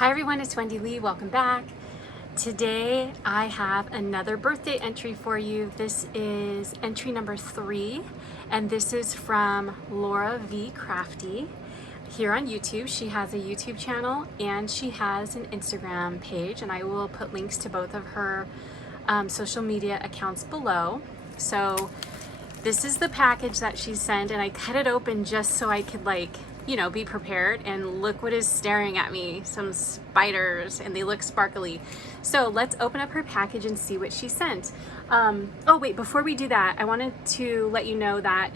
Hi everyone, it's Wendy Lee. Welcome back. Today I have another birthday entry for you. This is entry number 3, and this is from Laura V. Crafty here on YouTube. She has a YouTube channel and she has an Instagram page, and I will put links to both of her social media accounts below. So this is the package that she sent, and I cut it open just so I could be prepared, and look what is staring at me. Some spiders, and they look sparkly. So let's open up her package and see what she sent. Oh wait, before we do that, I wanted to let you know that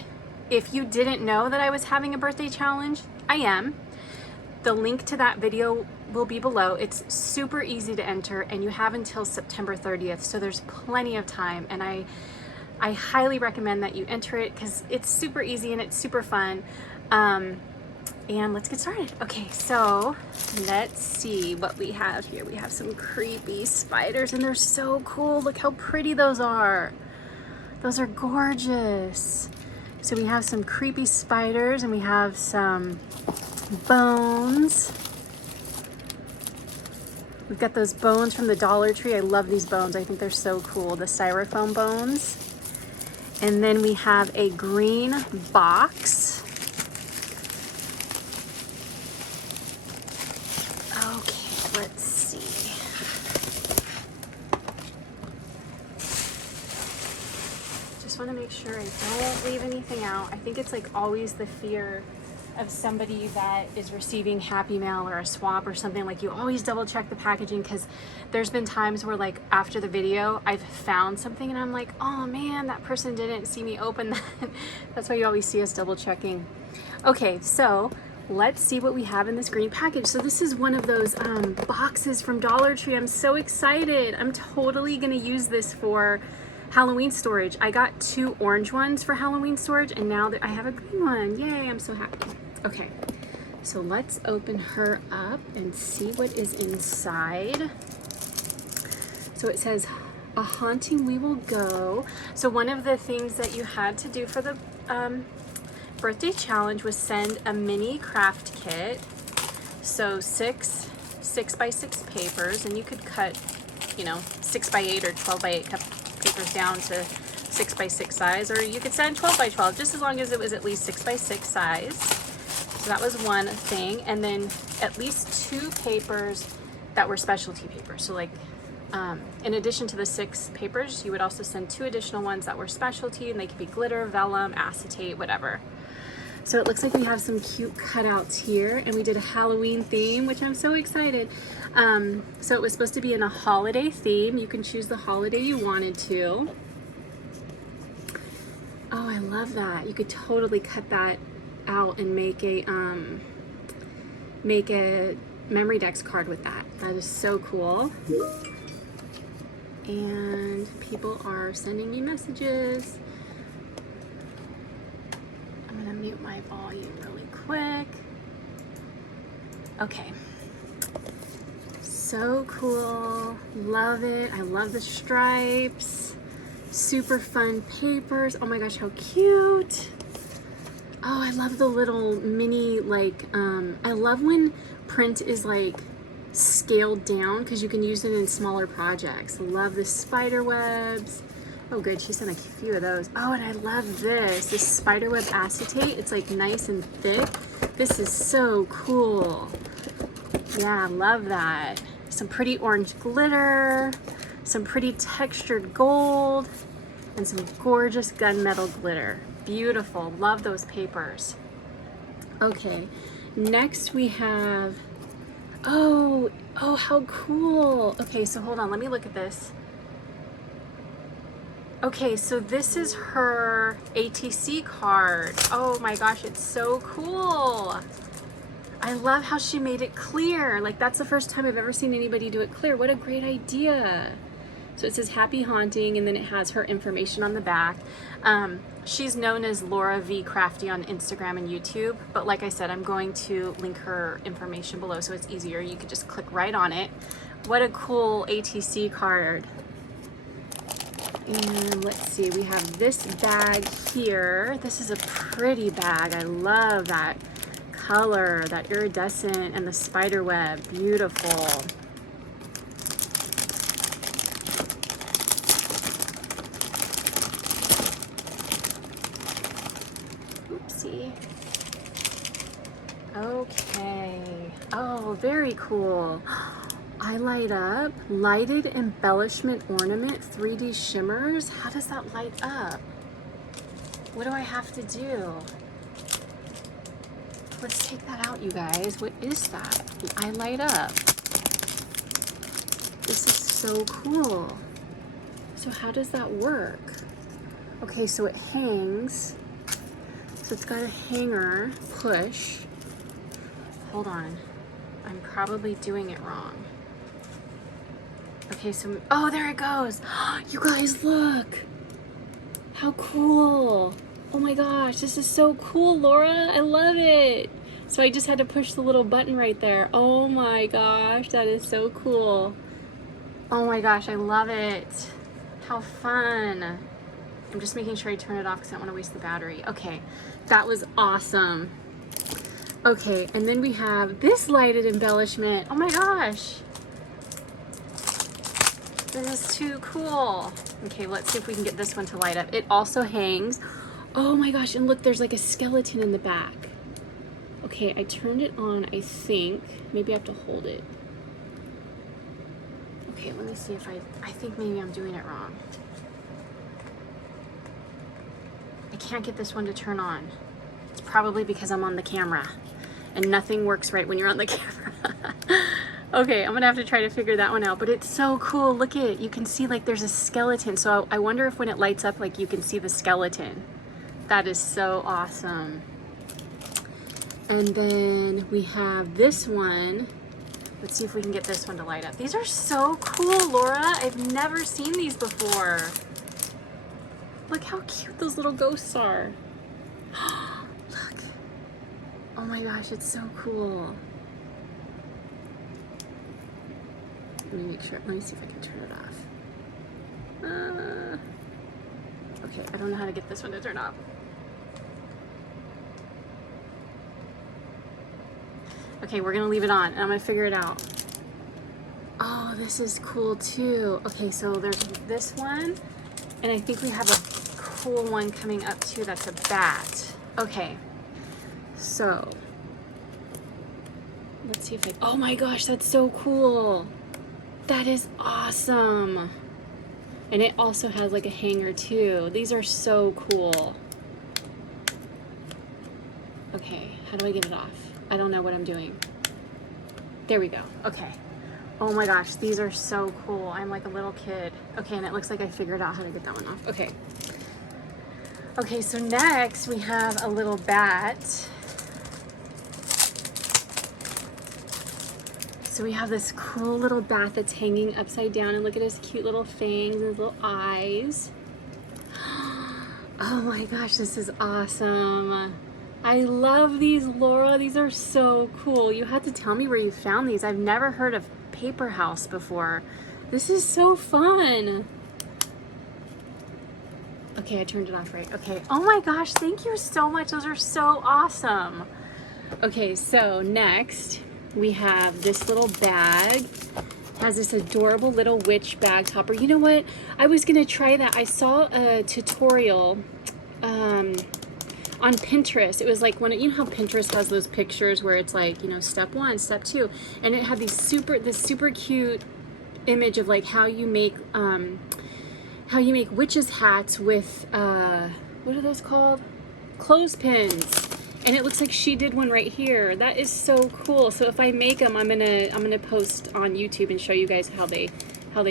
if you didn't know that I was having a birthday challenge, I am. The link to that video will be below. It's super easy to enter, and you have until September 30th, so there's plenty of time, and I highly recommend that you enter it because it's super easy and it's super fun. And let's get started. Okay, so let's see what we have here. We have some creepy spiders, and they're so cool. Look how pretty those are. Those are gorgeous. So we have some creepy spiders, and we have some bones. We've got those bones from the Dollar Tree. I love these bones. I think they're so cool. The styrofoam bones. And then we have a green box. Okay, let's see. Just want to make sure I don't leave anything out. I think it's like always the fear of somebody that is receiving Happy Mail or a swap or something. Like, you always double check the packaging, because there's been times where, like, after the video I've found something and I'm like, oh man, that person didn't see me open that. That's why you always see us double checking. Okay, so let's see what we have in this green package. So this is one of those boxes from Dollar Tree. I'm so excited. I'm totally gonna use this for Halloween storage. I got 2 orange ones for Halloween storage, and now that I have a green one. Yay, I'm so happy. Okay, so let's open her up and see what is inside. So it says, "A haunting we will go." So one of the things that you had to do for the birthday challenge was send a mini craft kit. So 6 6x6 papers, and you could cut 6x8 or 12x8 papers down to 6x6 size, or you could send 12x12, just as long as it was at least 6x6 size. So that was one thing. And then at least 2 papers that were specialty papers. So like in addition to the 6 papers, you would also send 2 additional ones that were specialty, and they could be glitter, vellum, acetate, whatever. So it looks like we have some cute cutouts here, and we did a Halloween theme, which I'm so excited. So it was supposed to be in a holiday theme. You can choose the holiday you wanted to. Oh, I love that. You could totally cut that out and make a memory dex card with that. That is so cool. And people are sending me messages. I'm gonna mute my volume really quick. Okay. So cool. Love it. I love the stripes. Super fun papers. Oh my gosh, how cute. Oh, I love the little mini, I love when print is scaled down, because you can use it in smaller projects. Love the spider webs. Oh good, she sent a few of those. Oh, and I love this spiderweb acetate. It's nice and thick. This is so cool. Yeah, I love that. Some pretty orange glitter, some pretty textured gold, and some gorgeous gunmetal glitter. Beautiful. Love those papers. Okay, next we have, oh, how cool. Okay, so hold on, let me look at this. Okay, so this is her ATC card. Oh my gosh, it's so cool. I love how she made it clear. That's the first time I've ever seen anybody do it clear. What a great idea. So it says Happy Haunting, and then it has her information on the back. She's known as Laura V. Crafty on Instagram and YouTube, but like I said, I'm going to link her information below so it's easier. You could just click right on it. What a cool ATC card. And let's see, we have this bag here. This is a pretty bag. I love that color, that iridescent and the spider web. Beautiful. Oopsie. Okay. Oh, very cool. I light up. Lighted embellishment ornament, 3D shimmers. How does that light up? What do I have to do? Let's take that out, you guys. What is that? I light up. This is so cool. So how does that work? Okay, so it hangs. So it's got a hanger, push. Hold on. I'm probably doing it wrong. Okay, so, oh, there it goes. You guys, look. How cool. Oh my gosh, this is so cool, Laura. I love it. So I just had to push the little button right there. Oh my gosh, that is so cool. Oh my gosh, I love it. How fun. I'm just making sure I turn it off because I don't want to waste the battery. Okay, that was awesome. Okay, and then we have this lighted embellishment. Oh my gosh. This is too cool. Okay, let's see if we can get this one to light up. It also hangs. Oh my gosh, and look, there's like a skeleton in the back. Okay, I turned it on, I think. Maybe I have to hold it. Okay, let me see if I think maybe I'm doing it wrong. I can't get this one to turn on. It's probably because I'm on the camera and nothing works right when you're on the camera. Okay, I'm gonna have to try to figure that one out, but it's so cool. Look at it, you can see like there's a skeleton. So I wonder if when it lights up, like you can see the skeleton. That is so awesome. And then we have this one. Let's see if we can get this one to light up. These are so cool, Laura. I've never seen these before. Look how cute those little ghosts are. Look. Oh my gosh, it's so cool. Let me make sure, let me see if I can turn it off. Okay, I don't know how to get this one to turn off. Okay, we're gonna leave it on and I'm gonna figure it out. Oh, this is cool too. Okay, so there's this one and I think we have a cool one coming up too that's a bat. Okay, so let's see if I, oh my gosh, that's so cool. That is awesome. And it also has like a hanger too. These are so cool. Okay, how do I get it off? I don't know what I'm doing. There we go. Okay. Oh my gosh, these are so cool. I'm like a little kid. Okay, and it looks like I figured out how to get that one off. Okay. Okay, so next we have a little bat. So we have this cool little bat that's hanging upside down and look at his cute little fangs and his little eyes. Oh my gosh, this is awesome. I love these, Laura. These are so cool. You had to tell me where you found these. I've never heard of Paper House before. This is so fun. Okay, I turned it off right. Okay. Oh my gosh, thank you so much. Those are so awesome. Okay, so next we have this little bag. It has this adorable little witch bag topper. You know what? I was gonna try that. I saw a tutorial on Pinterest. It was like when, you know how Pinterest has those pictures where it's like, you know, step 1, step 2, and it had this super cute image of like how you make witches hats with what are those called? Clothespins. And it looks like she did one right here. That is so cool. So if I make them, I'm gonna post on YouTube and show you guys how they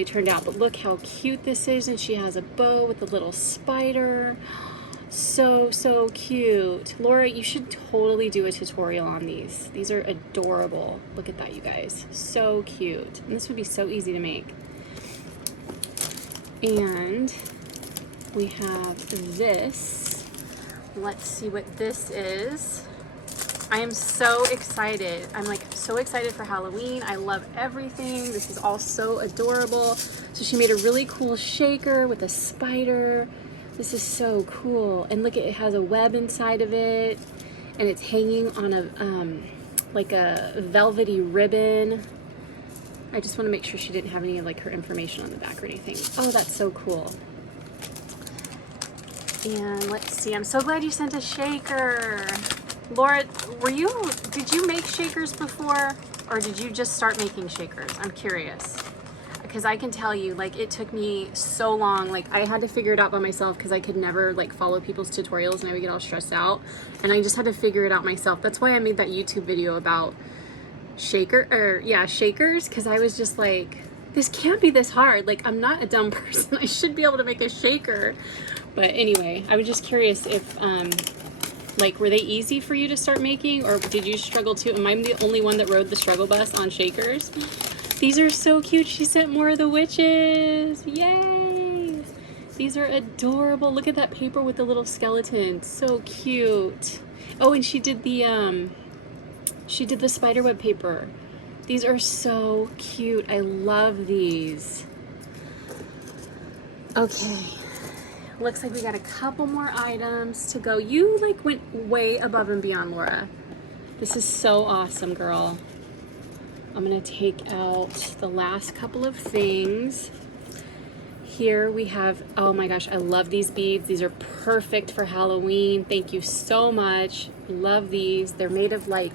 turned out. But look how cute this is, and she has a bow with a little spider. So cute. Laura, you should totally do a tutorial on these. These are adorable. Look at that, you guys. So cute. And this would be so easy to make. And we have this. Let's see what this is. I am so excited. I'm like so excited for Halloween. I love everything. This is all so adorable. So she made a really cool shaker with a spider. This is so cool. And look, it has a web inside of it. and it's hanging on a like a velvety ribbon. I just want to make sure she didn't have any of like her information on the back or anything. Oh, that's so cool. And let's see, I'm so glad you sent a shaker. Laura, did you make shakers before, or did you just start making shakers? I'm curious. Because I can tell you, like, it took me so long. Like, I had to figure it out by myself because I could never like follow people's tutorials and I would get all stressed out. And I just had to figure it out myself. That's why I made that YouTube video about shakers, because I was just like, this can't be this hard. Like, I'm not a dumb person. I should be able to make a shaker. But anyway, I was just curious if like, were they easy for you to start making, or did you struggle too? Am I the only one that rode the struggle bus on shakers? These are so cute. She sent more of the witches. Yay! These are adorable. Look at that paper with the little skeleton. So cute. Oh, and she did the spiderweb paper. These are so cute. I love these. Okay. Looks like we got a couple more items to go. You like went way above and beyond, Laura. This is so awesome, girl. I'm gonna take out the last couple of things. Here we have, oh my gosh, I love these beads. These are perfect for Halloween. Thank you so much. Love these. They're made of like,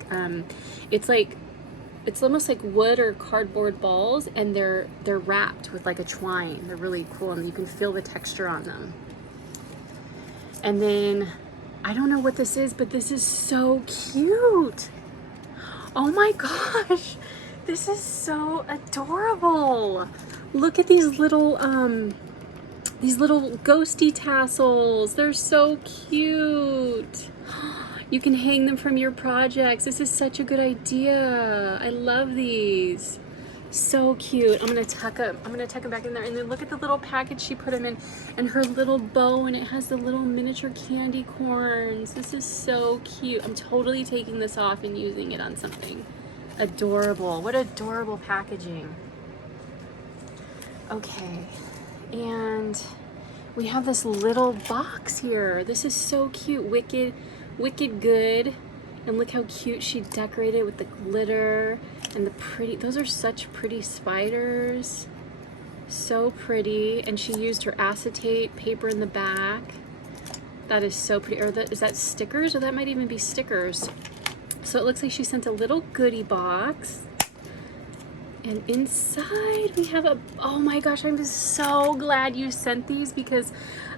it's almost like wood or cardboard balls, and they're wrapped with like a twine. They're really cool, and you can feel the texture on them. And then, I don't know what this is, but this is so cute. Oh my gosh, this is so adorable. Look at these little ghosty tassels. They're so cute. You can hang them from your projects. This is such a good idea. I love these. So cute. I'm gonna tuck them back in there. And then look at the little package she put them in, and her little bow, and it has the little miniature candy corns. This is so cute. I'm totally taking this off and using it on something. Adorable. What adorable packaging. Okay, and we have this little box here. This is so cute. Wicked good. And look how cute she decorated with the glitter and the pretty, those are such pretty spiders. So pretty. And she used her acetate paper in the back. That is so pretty. Or is that stickers? Or that might even be stickers. So it looks like she sent a little goodie box. And inside we have oh my gosh, I'm so glad you sent these, because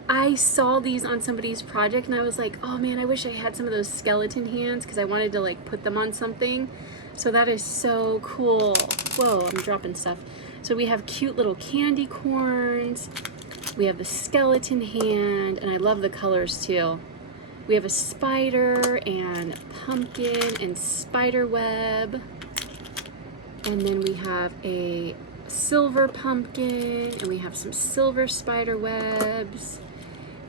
I saw these on somebody's project and I was like, oh man, I wish I had some of those skeleton hands, because I wanted to like put them on something. So that is so cool. Whoa, I'm dropping stuff. So we have cute little candy corns. We have the skeleton hand, and I love the colors too. We have a spider and pumpkin and spider web. And then we have a silver pumpkin, and we have some silver spider webs.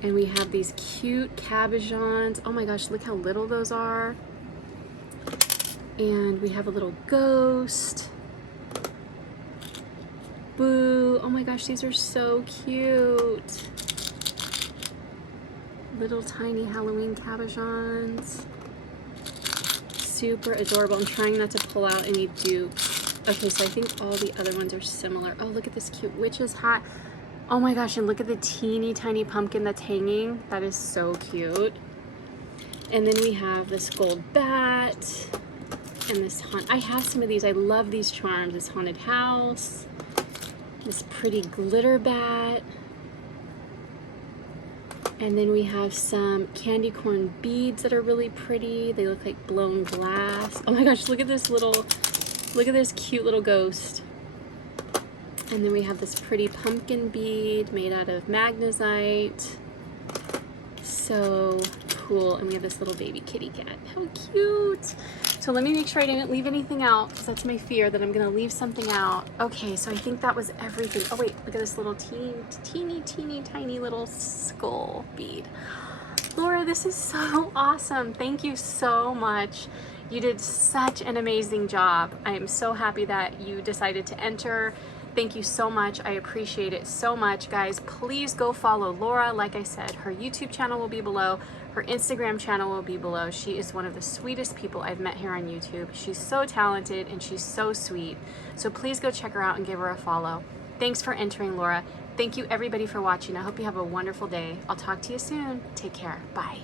And we have these cute cabochons. Oh my gosh, look how little those are. And we have a little ghost. Boo. Oh my gosh, these are so cute. Little tiny Halloween cabochons. Super adorable. I'm trying not to pull out any dupes. Okay, so I think all the other ones are similar. Oh, look at this cute witch's hat. Oh my gosh, and look at the teeny tiny pumpkin that's hanging. That is so cute. And then we have this gold bat and this I have some of these. I love these charms. This haunted house, this pretty glitter bat. And then we have some candy corn beads that are really pretty. They look like blown glass. Oh my gosh, look at this cute little ghost. And then we have this pretty pumpkin bead made out of magnesite. So cool. And we have this little baby kitty cat. How cute. So let me make sure I didn't leave anything out, because that's my fear, that I'm gonna leave something out. Okay, so I think that was everything. Oh wait, look at this little teeny tiny little skull bead. Laura, this is so awesome. Thank you so much. You did such an amazing job. I am so happy that you decided to enter. Thank you so much. I appreciate it so much. Guys, please go follow Laura. Like I said, her YouTube channel will be below. Her Instagram channel will be below. She is one of the sweetest people I've met here on YouTube. She's so talented and she's so sweet. So please go check her out and give her a follow. Thanks for entering, Laura. Thank you everybody for watching. I hope you have a wonderful day. I'll talk to you soon. Take care. Bye.